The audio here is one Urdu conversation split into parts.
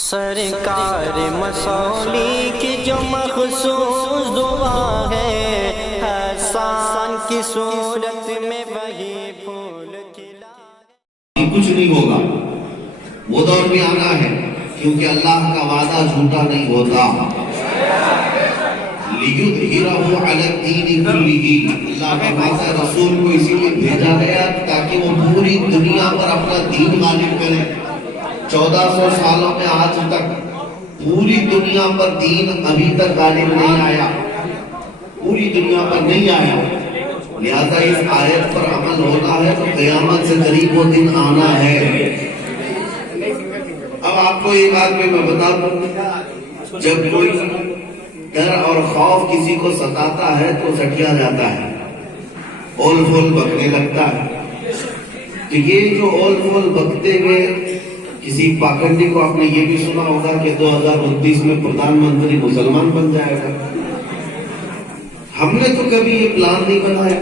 سرکار مسولی کی جو مخصوص دعا ہے، حسان کی صورت میں وہی پھول کھلا ہے۔ کچھ نہیں ہوگا، وہ دور بھی آنا ہے، کیونکہ اللہ کا وعدہ جھوٹا نہیں ہوتا۔ لِيُظْهِرَهُ عَلَى الدِّينِ كُلِّهِ، اللہ فرماتا ہے رسول کو اسی لیے بھیجا گیا تاکہ وہ پوری دنیا پر اپنا دین غالب کرے۔ 1400 سالوں میں آج تک پوری دنیا پر دین ابھی تک غالب نہیں آیا، پوری دنیا پر نہیں آیا۔ لہذا اس آیت پر عمل ہونا ہے تو قیامت سے قریب وہ دن آنا ہے۔ اب آپ کو ایک بات میں بتا دوں، جب کوئی ڈر اور خوف کسی کو ستاتا ہے تو سٹیا جاتا ہے، اول پھول بکنے لگتا ہے۔ تو یہ جو اول پھول بکتے ہوئے کسی پاکندی کو آپ نے یہ بھی سنا ہوگا کہ 2029 میں پردھان منتری مسلمان بن جائے گا۔ ہم نے تو کبھی یہ پلان نہیں بنایا۔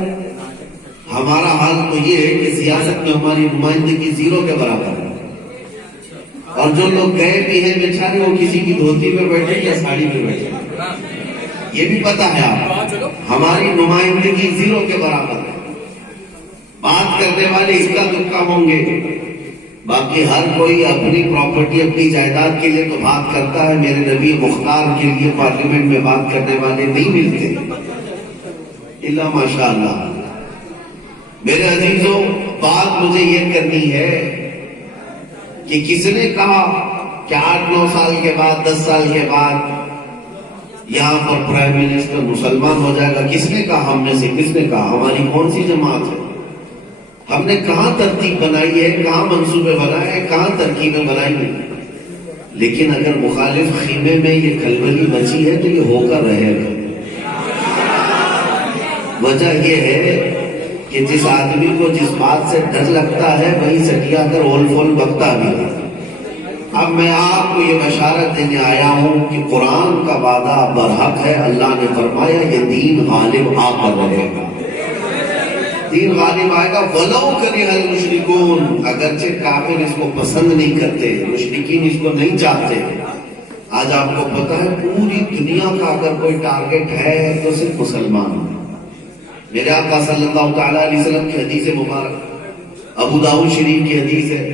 ہمارا حال تو یہ ہے کہ سیاست میں ہماری نمائندگی زیرو کے برابر ہے، اور جو لوگ گئے بھی ہیں بیچارے وہ کسی کی دھوتی میں بیٹھے یا ساڑی میں بیٹھے، یہ بھی پتا ہے آپ، ہماری نمائندگی زیرو کے برابر ہے۔ بات کرنے والے اس کا دکھا ہوں گے، باقی ہر کوئی اپنی پراپرٹی اپنی جائیداد کے لیے تو بات کرتا ہے، میرے نبی مختار کے لیے پارلیمنٹ میں بات کرنے والے نہیں ملتے الا ماشاءاللہ۔ میرے عزیزوں، بات مجھے یہ کرنی ہے کہ کس نے کہا کہ 8-9 سال کے بعد 10 سال کے بعد یہاں پر پرائم منسٹر مسلمان ہو جائے گا؟ کس نے کہا؟ ہم میں سے کس نے کہا؟ ہماری کون سی جماعت ہے؟ ہم نے کہاں ترتیب بنائی ہے، کہاں منصوبے بنائے ہیں، کہاں ترکیبیں بنائی ہیں؟ لیکن اگر مخالف خیمے میں یہ کھلبلی مچی ہے تو یہ ہو کر رہے گا۔ وجہ یہ ہے کہ جس آدمی کو جس بات سے ڈر لگتا ہے وہی سٹیا کر اول پھول بکتا بھی ہے۔ اب میں آپ کو یہ بشارت دینے آیا ہوں کہ قرآن کا وعدہ برحق ہے۔ اللہ نے فرمایا یہ دین غالب آ کر رہے گا، دین غالب آئے گا۔ وَلَوْ كَرِهَ الْمُشْرِكُونَ، اگرچہ کافر اس کو پسند نہیں کرتے، مشرکین اس کو نہیں چاہتے۔ آج آپ کو پتا ہے پوری دنیا کا اگر کوئی ٹارگٹ ہے تو صرف مسلمان۔ میرے آقا صلی اللہ تعالیٰ علیہ وسلم کی حدیث مبارک، ابو داؤد شریف کی حدیث ہے،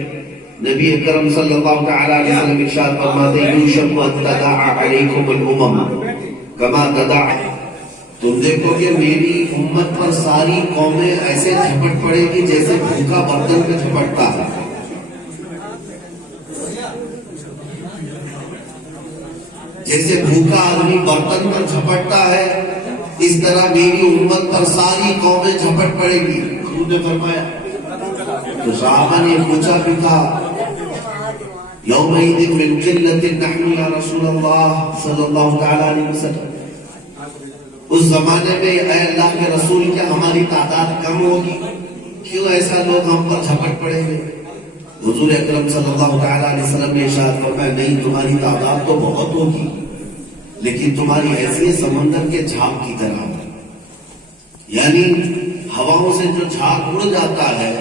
نبی اکرم صلی اللہ تعالیٰ علیہ وسلم ارشاد فرماتے ہیں یوشک ان تداعی علیکم الامم کما تداعی، تم دیکھو کہ میری امت پر ساری قومیں ایسے جھپٹ پڑے گی جیسے بھوکا برتن پہ جھپٹتا ہے۔ جیسے بھوکا آدمی برتن پر جھپٹتا ہے، اس طرح میری امت پر ساری قومیں جھپٹ پڑے گی۔ حضور نے فرمایا، تو صحابہ نے پوچھا بھی تھا یومئذ من قلۃ نحن یا رسول اللہ صلی اللہ تعالیٰ علیہ وسلم، اس زمانے میں اے اللہ کے رسول کیا ہماری تعداد کم ہوگی؟ کیوں ایسا لوگ ہم پر جھپٹ پڑے گے؟ حضور اکرم صلی اللہ تعالیٰ علیہ وسلم نے ارشاد فرمایا نہیں، تمہاری تعداد تو بہت ہوگی لیکن تمہاری حیثیت سمندر کے جھاگ کی طرح ہے، یعنی ہواؤں سے جو جھاگ اڑ جاتا ہے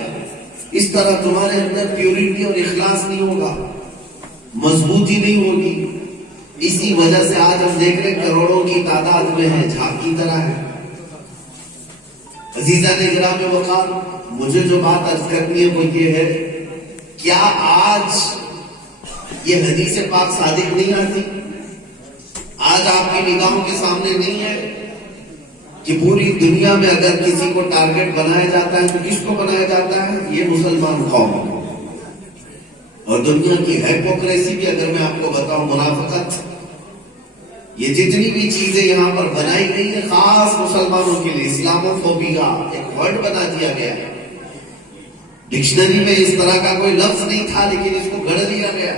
اس طرح تمہارے اندر پیورٹی اور اخلاص نہیں ہوگا، مضبوطی نہیں ہوگی۔ اسی وجہ سے آج ہم دیکھ رہے کروڑوں کی تعداد میں ہے، جھاگ کی طرح ہے۔ عزیزان اکرام وقار، مجھے جو بات عرض کرنی ہے وہ یہ ہے، کیا آج یہ حدیث پاک صادق نہیں آتی؟ آج آپ کی نگاہوں کے سامنے نہیں ہے کہ پوری دنیا میں اگر کسی کو ٹارگٹ بنایا جاتا ہے تو کس کو بنایا جاتا ہے؟ یہ مسلمان قوم۔ اور دنیا کی ہیپوکریسی بھی اگر میں آپ کو بتاؤں، منافقت، یہ جتنی بھی چیزیں یہاں پر بنائی گئی ہیں خاص مسلمانوں کے لیے، اسلاموفوبیا ایک ورڈ بنا دیا گیا ہے۔ ڈکشنری میں اس طرح کا کوئی لفظ نہیں تھا لیکن اس کو گڑھ لیا گیا۔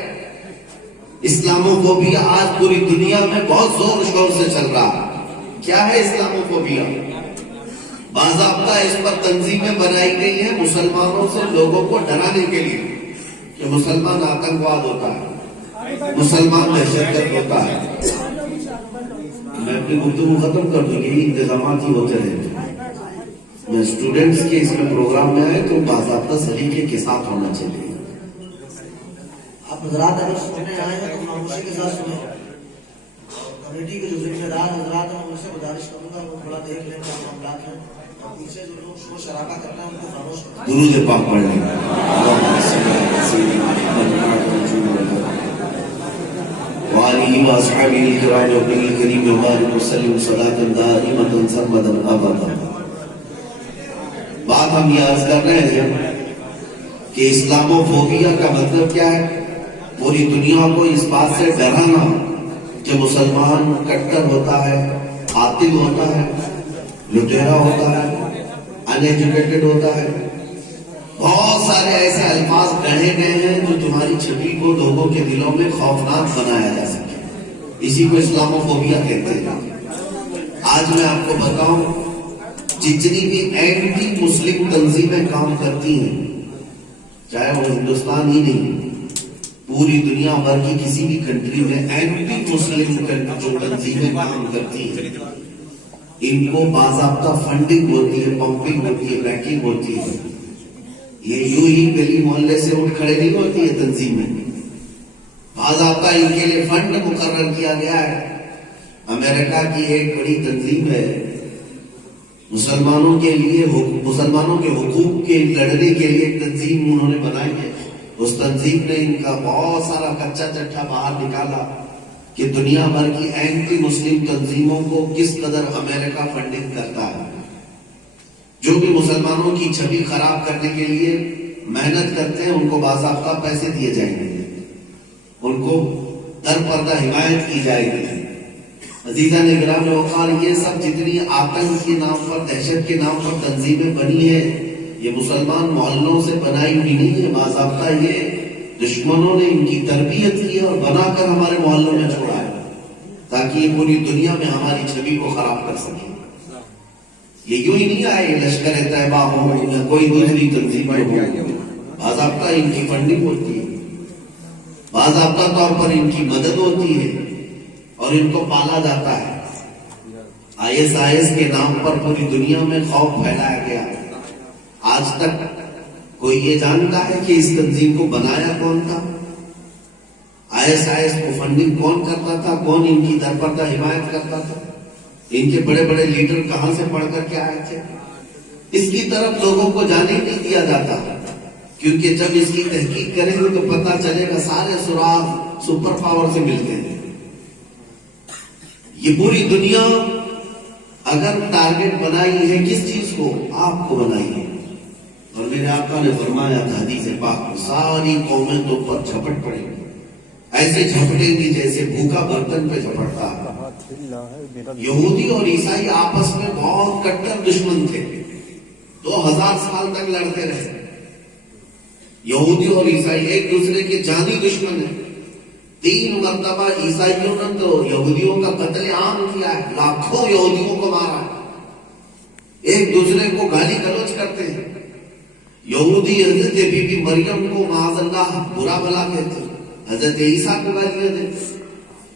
اسلاموفوبیا آج پوری دنیا میں بہت زور شور سے چل رہا ہے۔ کیا ہے اسلاموفوبیا؟ باضابطہ اس پر تنظیمیں بنائی گئی ہیں مسلمانوں سے لوگوں کو ڈرانے کے لیے کہ مسلمان آتنکواد ہوتا ہے، مسلمان دہشت گرد ہوتا ہے۔ میں اپنی گفتگو ختم کر دوں، یہی انتظامات ہی ہوتے رہتے۔ میں اسٹوڈنٹس کے اس میں پروگرام میں آئے تو باضابطہ سلیقے کے ساتھ ہونا چاہیے۔ اب حضرات اگر سننے آئے ہیں تو خاموشی کے ساتھ سنیں. کمیٹی کے جو ذمہ دار حضرات ہیں ان سے گزارش کروں گا وہ تھوڑا دیکھ لیں کیا معاملات ہیں اور پیچھے جو لوگ شور شرابہ کرتے ہیں ان کو خاموش کریں. درود پاک پڑھ لیں. وآلہ وأصحابہ الکرام نبی کریم وبارک وسلم صلاۃ دائمۃ سرمدا ابدا. بات ہم یہ عرض کر رہے ہیں کہ اسلامو فوبیا کا مطلب کیا ہے؟ پوری دنیا کو اس بات سے ڈرانا کہ مسلمان کٹر ہوتا ہے، قاتل ہوتا ہے، لٹیرا ہوتا ہے، ان ایجوکیٹڈ ہوتا ہے. بہت سارے ایسے الفاظ گڑھے گئے ہیں جو تمہاری چھوی کو لوگوں کے دلوں میں خوفناک بنایا جا سکے. اسی کو اسلامو فوبیا کہتے ہیں. آج میں آپ کو بتاؤں جتنی بھی اینٹی مسلم تنظیمیں کام کرتی ہیں، چاہے وہ ہندوستان ہی نہیں پوری دنیا بھر کی کسی بھی کنٹری میں اینٹی مسلم جو تنظیمیں کام کرتی ہیں، ان کو باضابطہ فنڈنگ ہوتی ہے، پمپنگ ہوتی ہے، بیکنگ ہوتی ہے. یہ یوں ہی گلی محلے سے اٹھ کھڑے نہیں ہوتی ہے تنظیمیں. باضابطہ ان کے لیے فنڈ مقرر کیا گیا ہے. امریکہ کی ایک بڑی تنظیم ہے مسلمانوں کے لیے، مسلمانوں کے حقوق کے لڑنے کے لیے ایک تنظیم انہوں نے بنائی ہے. اس تنظیم نے ان کا بہت سارا کچا چٹھا باہر نکالا کہ دنیا بھر کی اینٹی مسلم تنظیموں کو کس قدر امریکہ فنڈنگ کرتا ہے. جو بھی مسلمانوں کی چھوی خراب کرنے کے لیے محنت کرتے ہیں ان کو باضابطہ پیسے دیے جائیں گے، ان کو در پردہ حمایت کی جائے گی. عزیزان گرامی وقار، یہ سب جتنی آتنک کے نام پر، دہشت کے نام پر تنظیمیں بنی ہیں، یہ مسلمان محلوں سے بنائی ہوئی نہیں ہے. باضابطہ یہ دشمنوں نے ان کی تربیت کی اور بنا کر ہمارے محلوں میں چھوڑا ہے تاکہ یہ پوری دنیا میں ہماری چھوی کو خراب کر سکے. یہ یوں ہی نہیں آئے لشکر طیبہ ہو یا کوئی دوسری تنظیم ہو. باضابطہ ان کی فنڈنگ ہوتی ہے، باضابطہ طور پر ان کی مدد ہوتی ہے اور ان کو پالا جاتا ہے. ISIS کے نام پر پوری دنیا میں خوف پھیلایا گیا. آج تک کوئی یہ جانتا ہے کہ اس تنظیم کو بنایا کون تھا؟ ISIS کو فنڈنگ کون کرتا تھا؟ کون ان کی درپردہ حمایت کرتا تھا؟ ان کے بڑے بڑے لیڈر کہاں سے پڑھ کر کے آئے تھے؟ اس کی طرف لوگوں کو جانے نہیں دیا جاتا، کیونکہ جب اس کی تحقیق کریں گے تو پتہ چلے گا سارے سراغ سپر پاور سے ملتے ہیں. یہ پوری دنیا اگر ٹارگٹ بنائی ہے کس چیز کو؟ آپ کو بنائی ہے. اور میرے آقا نے فرمایا تھا حدیث پاک میں، ساری قومیں تو پر جھپٹ پڑیں گی، ایسے جھپٹیں گی جیسے بھوکا برتن پہ جھپٹتا ہے. یہودی اور عیسائی آپس میں بہت کٹر دشمن تھے، 2000 سال تک لڑتے رہے. یہودی اور عیسائی ایک دوسرے کے جانی دشمن ہیں. 3 مرتبہ عیسائیوں نے تو یہودیوں کا قتل عام کیا ہے، لاکھوں یہودیوں کو مارا ہے. ایک دوسرے کو گالی گلوچ کرتے ہیں. یہودی حضرت بی بی مریم کو معاذ اللہ برا بھلا کہتے ہیں، حضرت عیسیٰ کو گالیاں دیتے،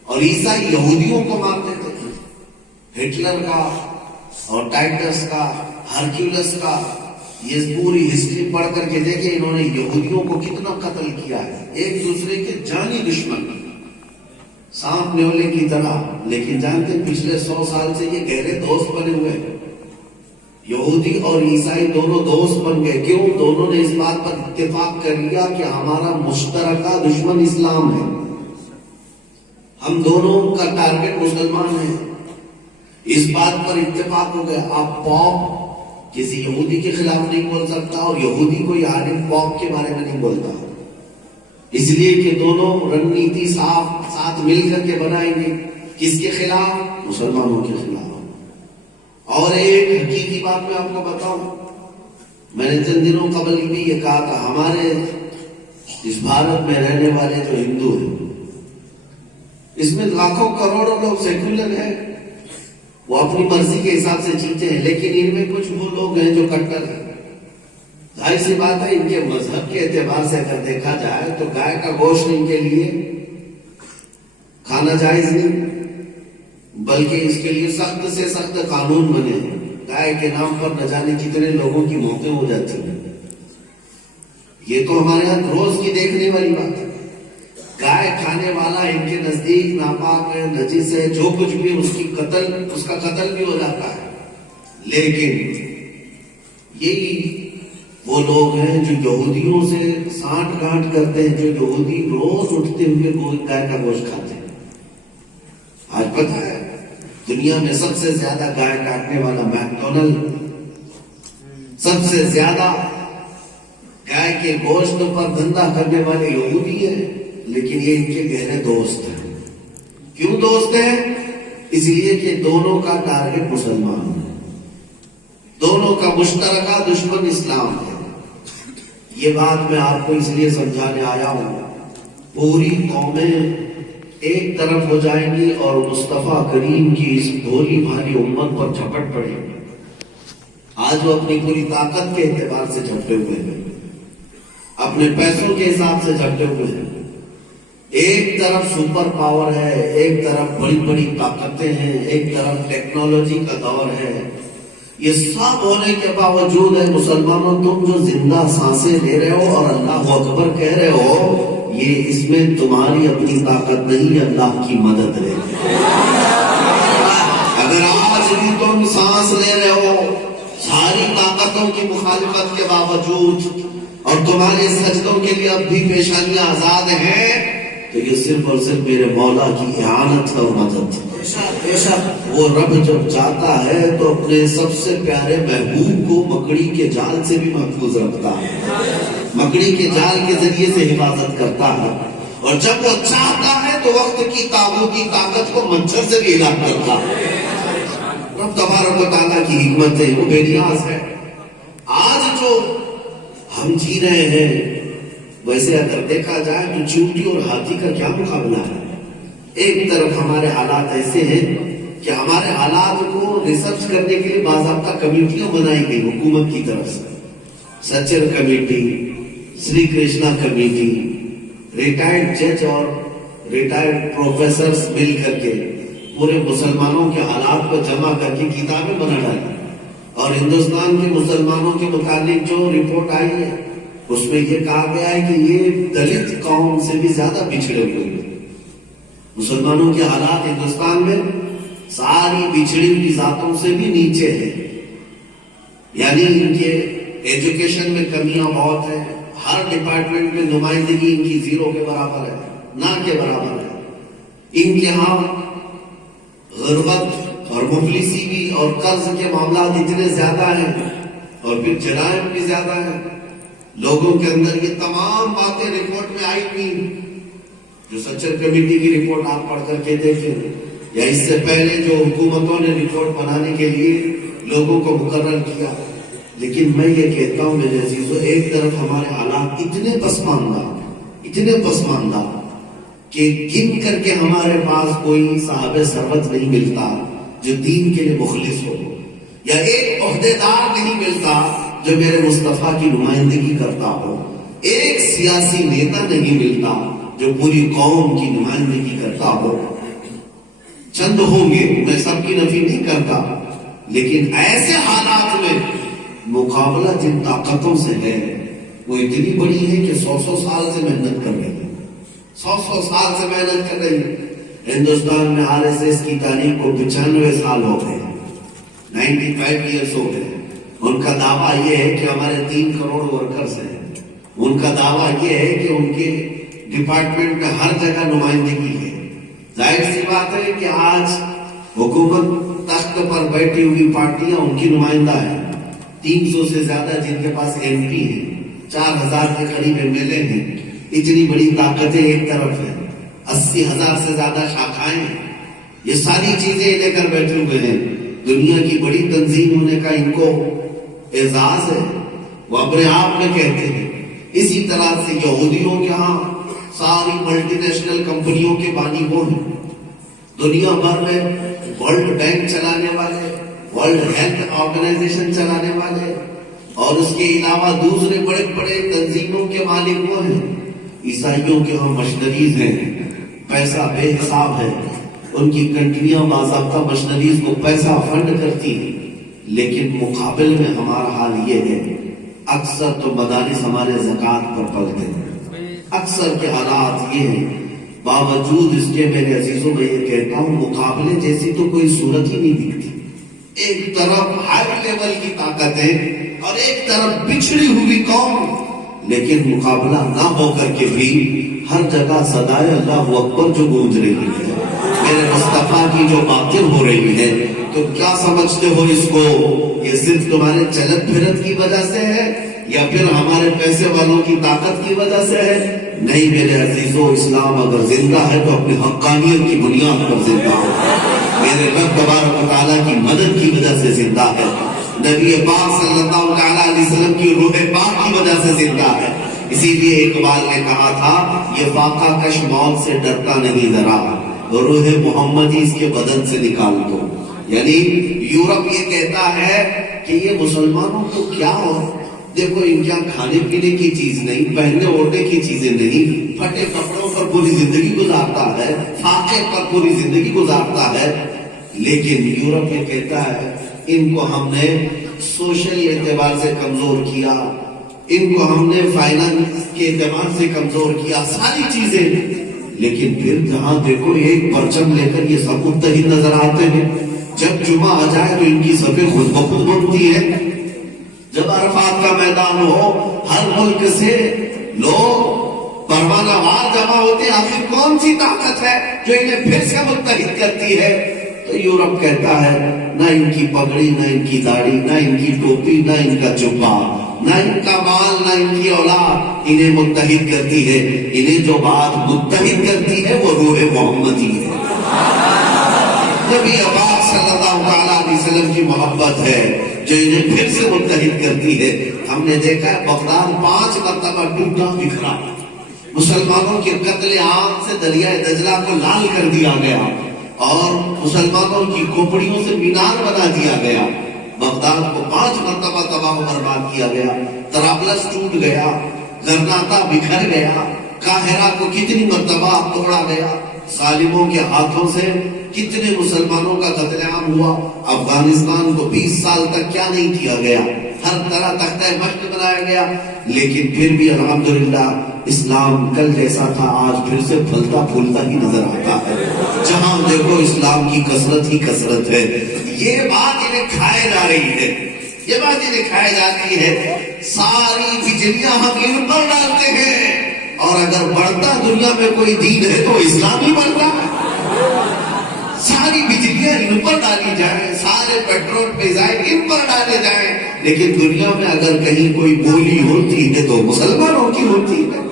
اور عیسائی یہودیوں کو مارتے تھے. ہٹلر کا اور ٹائٹس کا، ہرکیولس کا، یہ پوری ہسٹری پڑھ کر کے دیکھیں انہوں نے یہودیوں کو کتنا قتل کیا ہے. ایک دوسرے کے جانی دشمن، سانپ نیولے کی طرح. لیکن جانتے ہیں پچھلے 100 سال سے یہ گہرے دوست بنے ہوئے ہیں. یہودی اور عیسائی دونوں دوست بن گئے. کیوں؟ دونوں نے اس بات پر اتفاق کر لیا کہ ہمارا مشترکہ دشمن اسلام ہے، ہم دونوں کا ٹارگٹ مسلمان ہے. اس بات پر اتفاق ہو گیا. آپ پوپ کسی یہودی کے خلاف نہیں بول سکتا اور یہودی کوئی عالم پوپ کے بارے میں نہیں بولتا، اس لیے کہ دونوں رننیتی ساتھ مل کر کے بنائیں گے. کس کے خلاف؟ مسلمانوں کے خلاف. اور ایک حقیقی بات میں آپ کو بتاؤں، میں نے چند دنوں قبل بھی یہ کہا تھا، ہمارے اس بھارت میں رہنے والے جو ہندو ہیں، اس میں لاکھوں کروڑوں لوگ سیکولر ہیں، وہ اپنی مرضی کے حساب سے جیتے ہیں. لیکن ان میں کچھ وہ لوگ ہیں جو کٹر ہیں. ظاہر سی بات ہے ان کے مذہب کے اعتبار سے اگر دیکھا جائے تو گائے کا گوشت ان کے لیے کھانا جائز نہیں، بلکہ اس کے لیے سخت سے سخت قانون بنے ہیں. گائے کے نام پر نہ جانے کتنے لوگوں کی موتیں ہو جاتی ہیں. یہ تو ہمارے یہاں روز کی دیکھنے والی بات ہے. گائے کھانے والا ان کے نزدیک ناپاک ہے، نجس ہے، جو کچھ بھی اس کا قتل بھی ہو جاتا ہے. لیکن یہی وہ لوگ ہیں جو یہودیوں سے سانٹ گانٹ کرتے ہیں، جو یہودی روز اٹھتے ہوئے گائے کا گوشت کھاتے ہیں. آج پتہ ہے دنیا میں سب سے زیادہ گائے کاٹنے والا میکڈونلڈ، سب سے زیادہ گائے کے گوشت پر دھندا کرنے والے یہودی ہیں، لیکن یہ ان کے گہرے دوست ہیں. کیوں دوست ہیں؟ اس لیے کہ دونوں کا ٹارگٹ مسلمان ہے، دونوں کا مشترکہ دشمن اسلام ہے. یہ بات میں آپ کو اس لیے سمجھانے آیا ہوں. پوری قومیں ایک طرف ہو جائیں گی اور مصطفیٰ کریم کی اس بھولی بھالی امت پر جھپٹ پڑے گی. آج وہ اپنی پوری طاقت کے اعتبار سے جھپٹے ہوئے ہیں، اپنے پیسوں کے حساب سے جھپٹے ہوئے ہیں. ایک طرف سپر پاور ہے، ایک طرف بڑی بڑی طاقتیں ہیں، ایک طرف ٹیکنالوجی کا دور ہے. یہ سب ہونے کے باوجود ہے مسلمانوں، تم جو زندہ سانسیں لے رہے ہو اور اللہ اکبر کہہ رہے ہو، یہ اس میں تمہاری اپنی طاقت نہیں، اللہ کی مدد ہے. اگر آج بھی تم سانس لے رہے ہو ساری طاقتوں کی مخالفت کے باوجود اور تمہارے سجدوں کے لیے اب بھی پیشانیاں آزاد ہیں، تو یہ صرف اور صرف میرے مولا کی اعانت اور مدد. وہ رب جب چاہتا ہے تو اپنے سب سے پیارے محبوب کو مکڑی کے جال سے بھی محفوظ رکھتا ہے، مکڑی کے جال کے ذریعے سے حفاظت کرتا ہے. اور جب وہ چاہتا ہے تو وقت کی طاغوتی طاقت کو مچھر سے بھی ہلاک کرتا ہے. رب تبارک و تعالیٰ کی حکمت ہے، وہ بے نیاز ہے. آج جو ہم جی رہے ہیں، ویسے اگر دیکھا جائے تو چیونٹی اور ہاتھی کا کیا مقابلہ ہے. ایک طرف ہمارے حالات ایسے ہیں کہ ہمارے حالات کو ریسرچ کرنے کے لیے باضابطہ کمیٹیاں بنائی گئی حکومت کی طرف سے، سچر کمیٹی، سری کرشنا کمیٹی، ریٹائرڈ جج اور ریٹائرڈ پروفیسرز مل کر کے پورے مسلمانوں کے حالات کو جمع کر کے کتابیں بنا ڈالی. اور ہندوستان کے مسلمانوں کے متعلق جو رپورٹ آئی ہے اس میں یہ کہا گیا ہے کہ یہ دلت قوم سے بھی زیادہ پچھڑے ہوئے ہیں. مسلمانوں کے حالات ہندوستان میں ساری بچھڑی ہوئی ذاتوں سے بھی نیچے ہیں. یعنی ان کے ایجوکیشن میں کمیاں بہت ہیں، ہر ڈپارٹمنٹ میں نمائندگی ان کی زیرو کے برابر ہے، نہ کے برابر ہے. ان کے ہاں غربت اور مفلسی بھی اور قرض کے معاملات اتنے زیادہ ہیں، اور پھر جرائم بھی زیادہ ہیں. لوگوں کے اندر یہ تمام باتیں رپورٹ میں آئی ہوئی، جو سچر کمیٹی کی رپورٹ آپ پڑھ کر کے دیکھیں، یا اس سے پہلے جو حکومتوں نے رپورٹ بنانے کے لیے لوگوں کو مقرر کیا. لیکن میں یہ کہتا ہوں میرے عزیزو، ایک طرف ہمارے حالات اتنے پسماندہ کہ گن کر کے ہمارے پاس کوئی صاحب ثروت نہیں ملتا جو دین کے لیے مخلص ہو، یا ایک عہدیدار نہیں ملتا جو میرے مصطفیٰ کی نمائندگی کرتا ہو، ایک سیاسی نیتا نہیں ملتا جو پوری قوم کی نمائندگی کرتا ہو. چند ہوں گے، میں سب کی نفی نہیں کرتا، لیکن ایسے حالات میں مقابلہ جن طاقتوں سے ہے وہ اتنی بڑی ہے کہ 100 سال سے محنت کر رہی ہے، 100 سال سے محنت کر رہی ہے. ہندوستان میں RSS کی تاریخ کو 95 سال ہو گئے، 95 ایئرس ہو گئے. ان کا دعویٰ یہ ہے کہ ہمارے 3 کروڑ ورکرز ہیں. ان کا دعویٰ یہ ہے کہ ان کے ڈپارٹمنٹ میں ہر جگہ نمائندگی ہے. ظاہر سی بات ہے کہ آج حکومت تخت پر بیٹھی ہوئی پارٹیاں ان کی نمائندہ ہیں. 300 سے زیادہ جن کے پاس MP ہیں، 4000 کے قریب MLA ہیں. اتنی بڑی طاقتیں ایک طرف ہیں، 80,000 سے زیادہ شاخائیں ہیں. یہ ساری چیزیں لے کر بیٹھے ہوئے ہیں. دنیا کی بڑی تنظیم ہونے کا ان کو اعزاز ہے، وہ اپنے آپ میں کہتے ہیں. اسی طرح سے یہودیوں کے ہاں ساری ملٹی نیشنل کمپنیوں کے بانی وہ ہیں. دنیا بھر میں ورلڈ بینک چلانے والے، ورلڈ ہیلتھ آرگنائزیشن چلانے والے، اور اس کے علاوہ دوسرے بڑے بڑے تنظیموں کے مالک وہ ہیں. عیسائیوں کے ہاں مشنریز ہیں، پیسہ بے حساب ہے. ان کی کنٹریاں باضابطہ مشنریز کو پیسہ فنڈ کرتی ہیں. لیکن مقابل میں ہمارا حال یہ ہے، اکثر تو مدارس ہمارے زکوٰۃ پر پلتے ہیں. اکثر کے حالات یہ ہیں باوجود اس کے میرے عزیزوں میں یہ کہتا ہوں مقابلے جیسی تو کوئی صورت ہی نہیں دکھتی. ایک طرف ہائی لیول کی طاقتیں اور ایک طرف بچھڑی ہوئی قوم, لیکن مقابلہ نہ ہو کر کے بھی ہر جگہ صدائے اللہ اکبر جو گونج رہی ہے, میرے مصطفیٰ کی جو باتیں ہو رہی ہے. تو کیا سمجھتے ہو اس کو, یہ صرف تمہارے چلت پھرت کی وجہ سے ہے یا پھر ہمارے پیسے والوں کی طاقت کی وجہ سے ہے؟ نہیں میرے عزیزو, اسلام اگر زندہ ہے تو اپنی حقانیت کی بنیاد پر زندہ ہے, میرے رب تبارک و تعالیٰ کی مدد کی وجہ سے زندہ ہے, نبی پاک صلی اللہ علیہ وسلم کی روح پاک کی وجہ سے زندہ ہے. اسی لیے اقبال نے کہا تھا یہ فاقہ کش موت سے ڈرتا نہیں ذرا, روح محمدی اس کے بدن سے نکال دو. یعنی یورپ یہ کہتا ہے کہ یہ مسلمانوں کو کیا ہو, دیکھو ان کے کھانے پینے کی چیز نہیں, پہننے اوڑھنے کی چیزیں نہیں, پھٹے کپڑوں پر پوری زندگی گزارتا ہے, فاقے پر پوری زندگی گزارتا ہے. لیکن یورپ یہ کہتا ہے ان کو ہم نے سوشل اعتبار سے کمزور کیا, ان کو ہم نے فائنانس کے اعتبار سے کمزور کیا, ساری چیزیں. لیکن پھر جہاں دیکھو ایک پرچم لے کر یہ سب متحد نظر آتے ہیں. جب جمعہ آ جائے تو ان کی صفیں خود بخود بنتی ہے. جب عرفات کا میدان ہو ہر ملک سے لوگ پروانہ وار جمع ہوتے ہیں. آخر کون سی طاقت ہے جو انہیں پھر سے متحد کرتی ہے؟ تو یورپ کہتا ہے نہ ان کی پگڑی, نہ ان کی داڑھی, نہ ان کی ٹوپی, نہ ان کا جبہ, نہ ان کا مال, نہ ان کی اولاد انہیں متحد کرتی ہے. انہیں جو بات متحد کرتی ہے وہ روح محمدی ہے. نبی پاک صلی اللہ علیہ وسلم کی محبت ہے جو انہیں پھر سے متحد کرتی ہے. ہم نے دیکھا ہے بغداد 5 مرتبہ ٹوٹا بکھرا, مسلمانوں کے قتل عام سے دریائے دجلہ کو لال کر دیا گیا اور مسلمانوں کی کھوپڑیوں سے مینار بنا دیا گیا. بغداد کو 5 مرتبہ تباہ و برباد کیا گیا. طرابلس ٹوٹ گیا, غرناطہ بکھر گیا, قاہرہ کو کتنی مرتبہ توڑا گیا, ظالموں کے ہاتھوں سے کتنے مسلمانوں کا قتل عام ہوا. افغانستان کو 20 سال تک کیا نہیں کیا گیا, ہر طرح تختہ مشق بنایا گیا. لیکن پھر بھی الحمدللہ اسلام کل جیسا تھا آج پھر سے پھلتا پھولتا ہی نظر آتا ہے. جہاں دیکھو اسلام کی کثرت ہی کثرت ہے. یہ بات انہیں کھائے جا رہی ہے, یہ بات انہیں کھائے جاتی ہے. ساری بجلیاں ہم ان پر ڈالتے ہیں, اور اگر بڑھتا دنیا میں کوئی دین ہے تو اسلام ہی بڑھتا. ساری بجلیاں ان پر ڈالی جائیں, سارے پیٹرول میزائل ان پر ڈالے جائیں, لیکن دنیا میں اگر کہیں کوئی بولی ہوتی ہے تو مسلمانوں کی ہوتی ہے.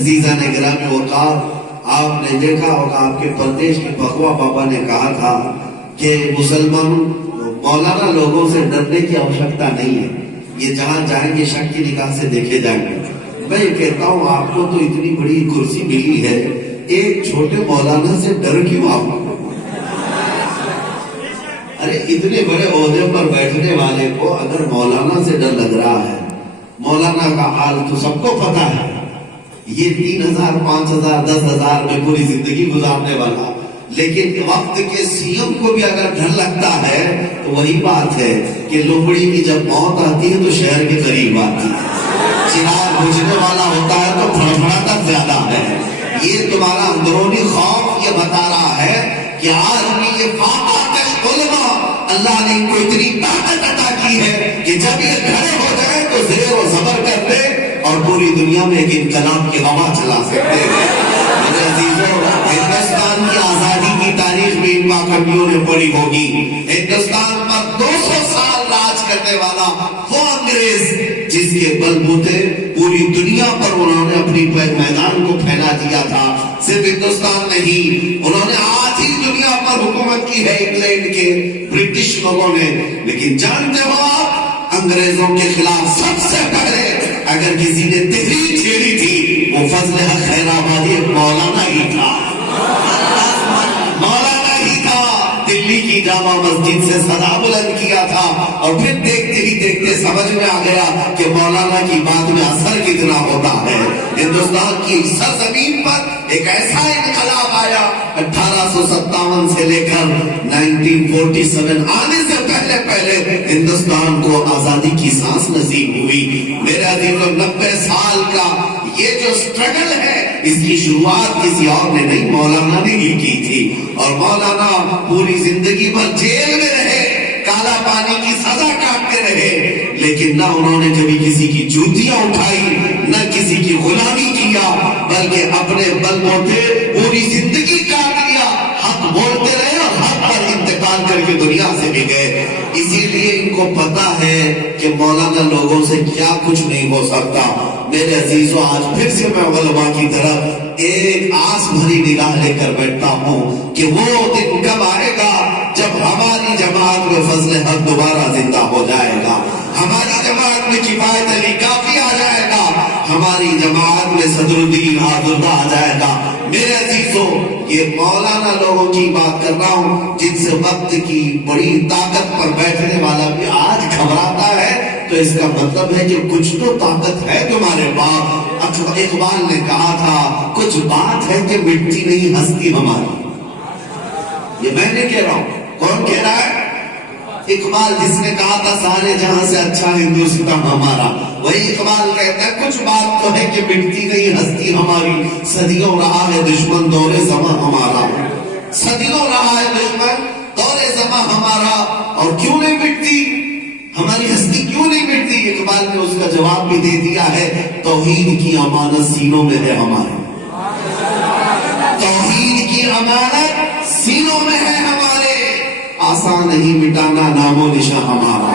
عزیزان گرامی وقار, آپ نے دیکھا ہوگا آپ کے پردیش کے بخوا بابا نے کہا تھا کہ مسلمانوں مولانا لوگوں سے ڈرنے کی آوشکتا نہیں ہے, یہ جہاں جائیں گے شک کی نگاہ سے دیکھے جائیں گے. میں یہ کہتا ہوں آپ کو تو اتنی بڑی کرسی ملی ہے, ایک چھوٹے مولانا سے ڈر کیوں آپ کو؟ ارے اتنے بڑے عہدے پر بیٹھنے والے کو اگر مولانا سے ڈر لگ رہا ہے, مولانا کا حال تو سب کو پتا ہے. یہ 3,000 5,000 10,000 میں پوری زندگی گزارنے والا, لیکن وقت کے سی ایم کو بھی اگر ڈر لگتا ہے تو وہی بات ہے کہ لومڑی کی جب موت آتی ہے تو شہر کے قریب آتی ہے. چراغ بجھنے والا ہوتا ہے تو پھڑپھڑا تک زیادہ ہے. یہ تمہارا اندرونی خوف یہ بتا رہا ہے کہ آج بھی یہ فاقہ کش علماء اللہ نے ان کو اتنی طاقت عطا کی ہے کہ جب یہ کھڑے ہو جائے تو زیر و زبر کر دے اور پوری دنیا میں ایک انقلاب کی ہوا چلا سکتے ہیں. میرے عزیزوں, ہندوستان کی آزادی کی تاریخ میں ان پاکمیوں نے پڑھی ہوگی. ہندوستان پر 200 سال راج کرنے والا وہ انگریز جس کے بلبوتے پوری دنیا پر انہوں نے اپنی میدان کو پھیلا دیا تھا. صرف ہندوستان نہیں, انہوں نے آج ہی دنیا پر حکومت کی ہے انگلینڈ کے برٹش لوگوں نے. لیکن جانتے ہو آپ, انگریزوں کے خلاف سب سے پہلے اگر کسی نے تحریک چھیڑی تھی وہ فضل حق خیر آبادی ایک مولانا ہی تھا, مولانا ہی تھا. دلی کی جامع مسجد سے صدا بلند کیا تھا, اور پھر دیکھتے ہی دیکھتے سمجھ میں آ گیا کہ مولانا کی بات میں اثر کتنا ہوتا ہے. ہندوستان کی سرزمین پر ایک ایسا انقلاب آیا 1857 سے لے کر 1947 آنے سے پہلے ہندوستان کو آزادی کی سانس نصیب ہوئی. میرے عزیزو, 90 سال کا یہ جو سٹرگل ہے اس کی شروعات کسی اور نے نہیں، مولانا نے ہی کی تھی، اور مولانا پوری زندگی بھر جیل میں رہے، کالا پانی کی سزا کاٹتے رہے، لیکن نہ انہوں نے کبھی کسی کی جوتیاں اٹھائی، نہ کسی کی غلامی کیا، بلکہ اپنے بل بوتے پوری زندگی کاٹ لیا، حق بولتے رہے اور حق پر انتقال کر کے دنیا سے بھی گئے۔ اسی لیے ان کو پتا ہے کہ مولانا لوگوں سے کیا کچھ نہیں ہو سکتا۔ میرے عزیزوں، آج پھر سے میں علماء کی طرف ایک آس بھری نگاہ لے کر بیٹھتا ہوں کہ وہ دن کب آئے گا جب ہماری جماعت میں فضل حق دوبارہ زندہ ہو جائے گا، ہماری جماعت میں کفایت علی کافی آ جائے گا، ہماری جماعت میں صدر الدین آزردہ آ جائے گا۔ میرے عزیزوں، یہ مولانا لوگوں کی بات کر رہا ہوں جن سے وقت کی بڑی طاقت پر بیٹھنے والا بھی آج گھبراتا ہے، تو اس کا مطلب ہے کہ کچھ تو طاقت ہے تمہارے پاس۔ اقبال نے کہا تھا کچھ بات ہے کہ مٹتی نہیں ہستی ہماری، یہ میں نے کہہ رہا ہوں، کون کہہ رہا ہے؟ اقبال، جس نے کہا تھا سارے جہاں سے اچھا ہندوستان ہمارا، وہی اقبال کہتا ہے کچھ بات تو ہے کہ مٹتی نہیں ہستی ہماری، صدیوں رہا ہے دشمن دور زماں ہمارا، صدیوں رہا ہے دشمن دور زماں ہمارا، اور کیوں نہیں مٹتی ہماری ہستی، کیوں نہیں مٹتی؟ اقبال نے اس کا جواب بھی دے دیا ہے، توحید کی امانت سینوں میں ہے ہمارے، توحید کی امانت سینوں میں ہے ہمارے، آسان نہیں مٹانا نام و نشان ہمارا،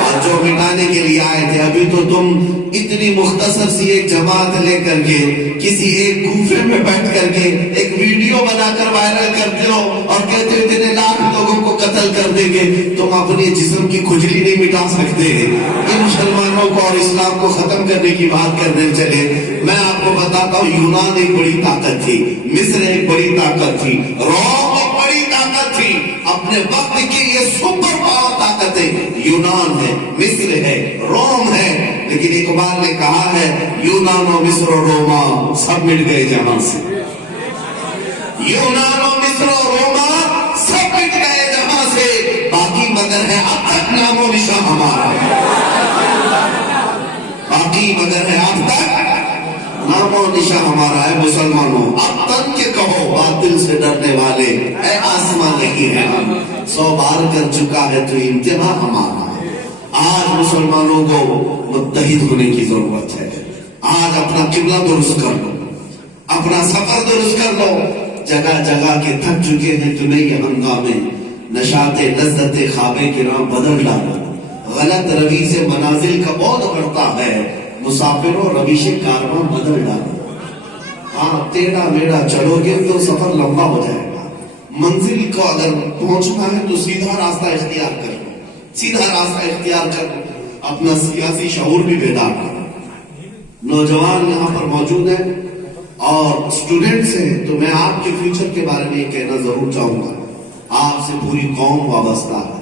اور جو مٹانے کے لیے آئے تھے، ابھی تو تم اتنی مختصر سی ایک جماعت لے کر کے کسی ایک کوفے میں بیٹھ کر کے ایک ویڈیو بنا کر وائرل کرتے ہو اور کہتے ہو اتنے لاکھ لوگوں کو قتل کر دیں گے، تم اپنے جسم کی کھجلی نہیں مٹا سکتے۔ یہ مسلمانوں کو اور اسلام کو ختم کرنے کی بات کرنے چلے، میں آپ کو بتاتا ہوں، یونان ایک بڑی طاقت تھی، مصر ایک بڑی طاقت تھی، روم ایک بڑی طاقت تھی، اپنے وقت کی یہ سپر پاور طاقتیں یونان ہے، مصر ہے، روم ہے، لیکن اقبال نے کہا ہے یونان و مصر و روما سب مٹ گئے جہاں سے، یونان و مصر و روما سب مٹ گئے جہاں سے، باقی مگر ہے اب تک نام و نشان ہمارا، باقی مگر ہے اب تک نام و نشان ہمارا ہے۔ مسلمانوں، اب تن کے کہو باطل سے ڈرنے والے، اے آسمان نہیں ہے ہم، 100 بار کر چکا ہے تو انتہا ہمارا۔ آج مسلمانوں کو متحد ہونے کی ضرورت ہے، آج اپنا قبلہ درست کر لو، اپنا سفر درست کر لو، جگہ جگہ کے تھک چکے ہیں تمہیں یہ ہنگامے، نشاط لذت خواب کرام بدل ڈالو، غلط روی سے منازل کا بعد بڑھتا ہے، مسافروں رویش کارواں بدل ڈالو، ہاں ٹیڑھا میڑھا چلو گے تو سفر لمبا ہو جائے گا، منزل کو اگر پہنچنا ہے تو سیدھا راستہ اختیار کر لو، سیدھا راستہ اختیار کر لو، اپنا سیاسی شعور بھی بیدار کرو۔ نوجوان یہاں پر موجود ہیں اور اسٹوڈنٹس ہیں، تو میں آپ کے فیوچر کے بارے میں یہ کہنا ضرور چاہوں گا، آپ سے پوری قوم وابستہ ہے،